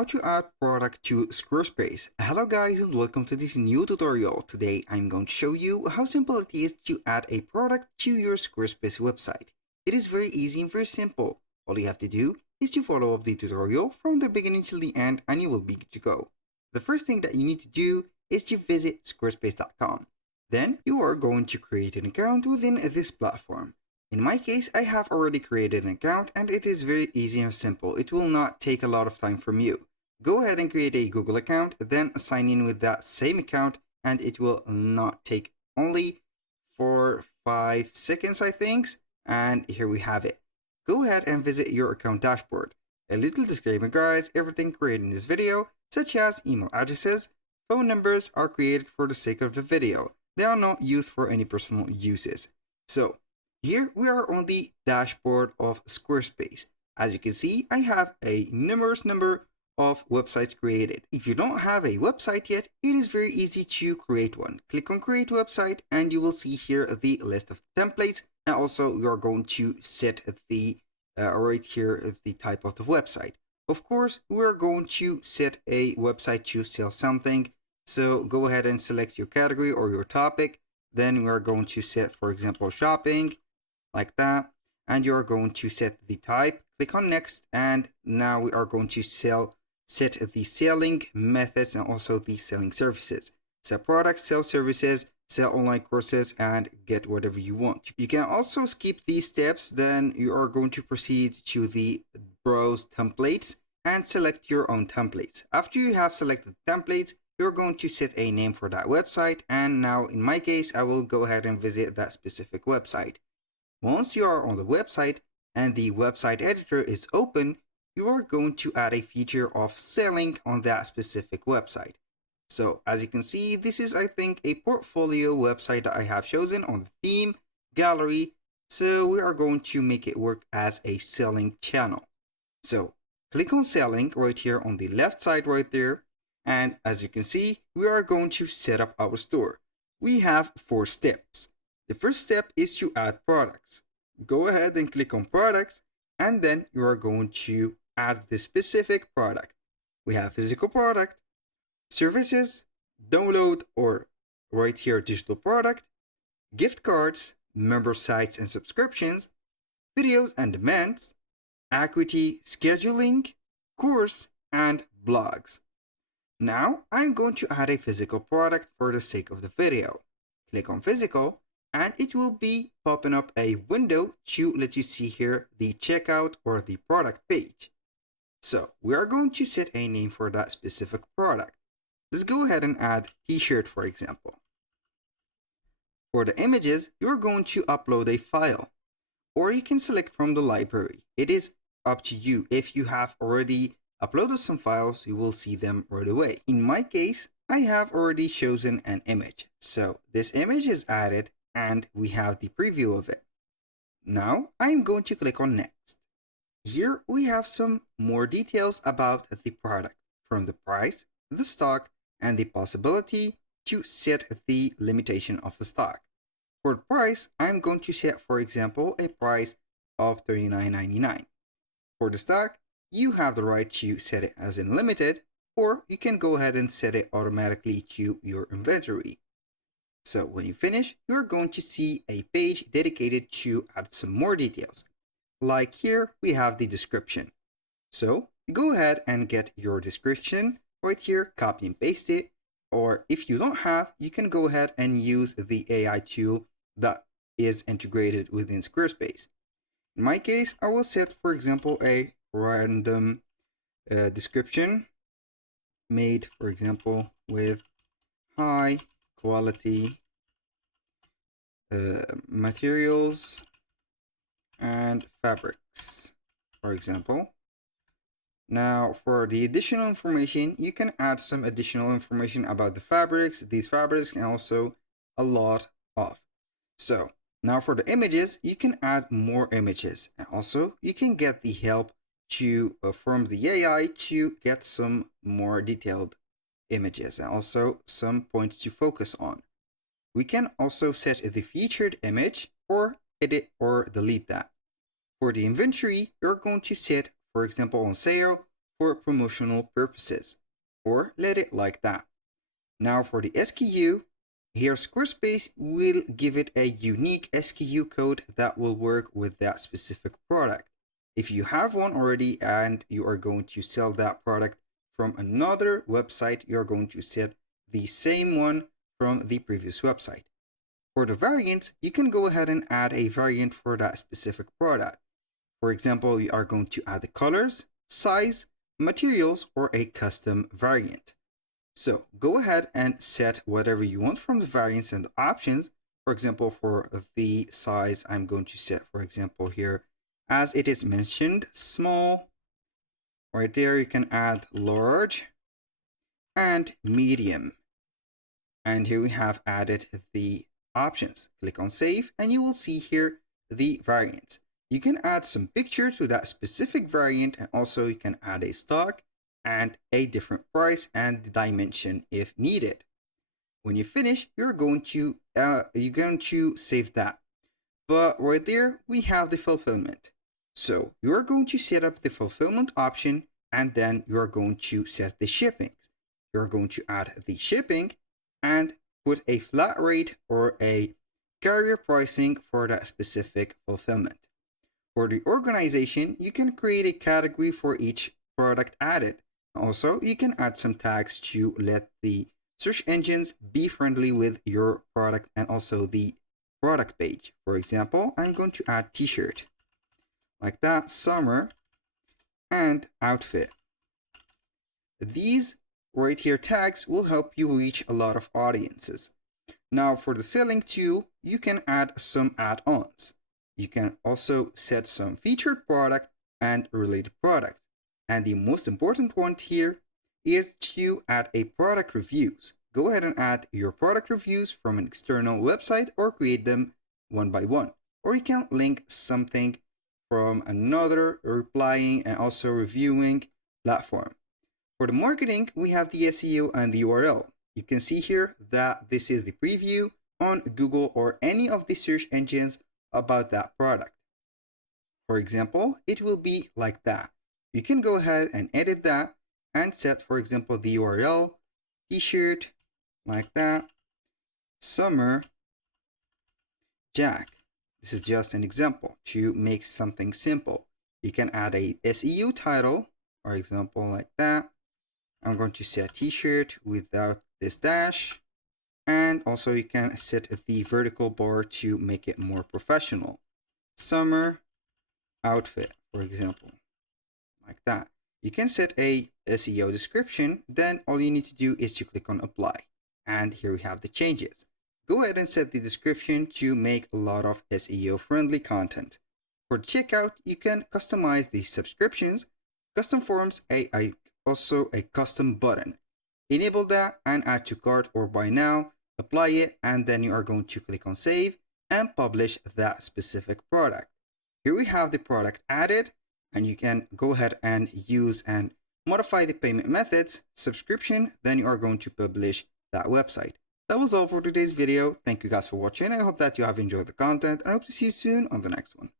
how to add product to Squarespace. Hello guys and welcome to this new tutorial. Today I'm going to show you how simple it is to add a product to your Squarespace website. It is very easy and very simple. All you have to do is to follow up the tutorial from the beginning till the end and you will be good to go. The first thing that you need to do is to visit squarespace.com. Then you are going to create an account within this platform. In my case, I have already created an account and it is very easy and simple. It will not take a lot of time from you. Go ahead and create a Google account, then sign in with that same account and it will not take only 4-5 seconds, I think. And here we have it. Go ahead and visit your account dashboard. A little disclaimer guys, everything created in this video, such as email addresses, phone numbers, are created for the sake of the video. They are not used for any personal uses. So, here we are on the dashboard of Squarespace. As you can see, I have a numerous number of websites created. If you don't have a website yet, it is very easy to create one. Click on create website and you will see here the list of templates, and also you are going to set the right here the type of the website. Of course, we are going to set a website to sell something. So go ahead and select your category or your topic. Then we are going to set, for example, shopping, like that, and you are going to set the type. Click on next, and now we are going to set the selling methods and also the selling services. Sell products, sell services, sell online courses, and get whatever you want. You can also skip these steps. Then you are going to proceed to the browse templates and select your own templates. After you have selected templates, you're going to set a name for that website, and now in my case I will go ahead and visit that specific website. Once you are on the website and the website editor is open, you are going to add a feature of selling on that specific website. So as you can see, this is I think a portfolio website that I have chosen on the theme, gallery. So we are going to make it work as a selling channel. So click on selling right here on the left side right there. And as you can see, we are going to set up our store. We have 4 steps. The first step is to add products. Go ahead and click on products, and then you are going to add the specific product. We have physical product, services, download or right here digital product, gift cards, member sites and subscriptions, videos and demands, equity, scheduling, course, and blogs. Now I'm going to add a physical product for the sake of the video. Click on physical, and it will be popping up a window to let you see here the checkout or the product page. So we are going to set a name for that specific product. Let's go ahead and add t-shirt, for example. For the images, you're going to upload a file, or you can select from the library. It is up to you. If you have already uploaded some files, you will see them right away. In my case, I have already chosen an image. So this image is added and we have the preview of it. Now I'm going to click on next. Here we have some more details about the product, from the price, the stock, and the possibility to set the limitation of the stock. For the price, I'm going to set, for example, a price of $39.99. For the stock, you have the right to set it as unlimited, or you can go ahead and set it automatically to your inventory. So when you finish, you're going to see a page dedicated to add some more details. Like here, we have the description. So go ahead and get your description right here, copy and paste it. Or if you don't have, you can go ahead and use the AI tool that is integrated within Squarespace. In my case, I will set, for example, a random description made, for example, with high quality materials and fabrics, for example. Now for the additional information, you can add some additional information about the fabrics, these fabrics, and also a lot of. So now for the images, you can add more images, and also you can get the help to from the AI to get some more detailed images and also some points to focus on. We can also set the featured image or edit or delete that. For the inventory, you're going to set, for example, on sale for promotional purposes, or let it like that. Now for the SKU, here Squarespace will give it a unique SKU code that will work with that specific product. If you have one already and you are going to sell that product from another website, you're going to set the same one from the previous website. For the variant, you can go ahead and add a variant for that specific product. For example, we are going to add the colors, size, materials, or a custom variant. So go ahead and set whatever you want from the variants and the options. For example, for the size, I'm going to set, for example, here, as it is mentioned, small. Right there, you can add large and medium. And here we have added the options. Click on save and you will see here the variants. You can add some picture to that specific variant, and also you can add a stock and a different price and the dimension if needed. When you finish, you're going to save that. But right there, we have the fulfillment. So you're going to set up the fulfillment option, and then you're going to set the shipping. You're going to add the shipping and put a flat rate or a carrier pricing for that specific fulfillment. For the organization, you can create a category for each product added. Also, you can add some tags to let the search engines be friendly with your product and also the product page. For example, I'm going to add t-shirt like that, summer, and outfit. These right here tags will help you reach a lot of audiences. Now for the selling tool, you can add some add-ons. You can also set some featured product and related products. And the most important one here is to add a product reviews. Go ahead and add your product reviews from an external website or create them one by one. Or you can link something from another replying and also reviewing platform. For the marketing, we have the SEO and the URL. You can see here that this is the preview on Google or any of the search engines about that product. For example, it will be like that. You can go ahead and edit that and set, for example, the URL, t-shirt, like that, summer, jack. This is just an example to make something simple. You can add a SEO title, for example, like that. I'm going to set t-shirt without this dash. And also you can set the vertical bar to make it more professional. Summer outfit, for example, like that. You can set a SEO description. Then all you need to do is to click on apply. And here we have the changes. Go ahead and set the description to make a lot of SEO friendly content. For checkout, you can customize the subscriptions, custom forms, also a custom button. Enable that and add to cart or buy now, apply it, and then you are going to click on save and publish that specific product. Here we have the product added, and you can go ahead and use and modify the payment methods, subscription, then you are going to publish that website. That was all for today's video. Thank you guys for watching. I hope that you have enjoyed the content and I hope to see you soon on the next one.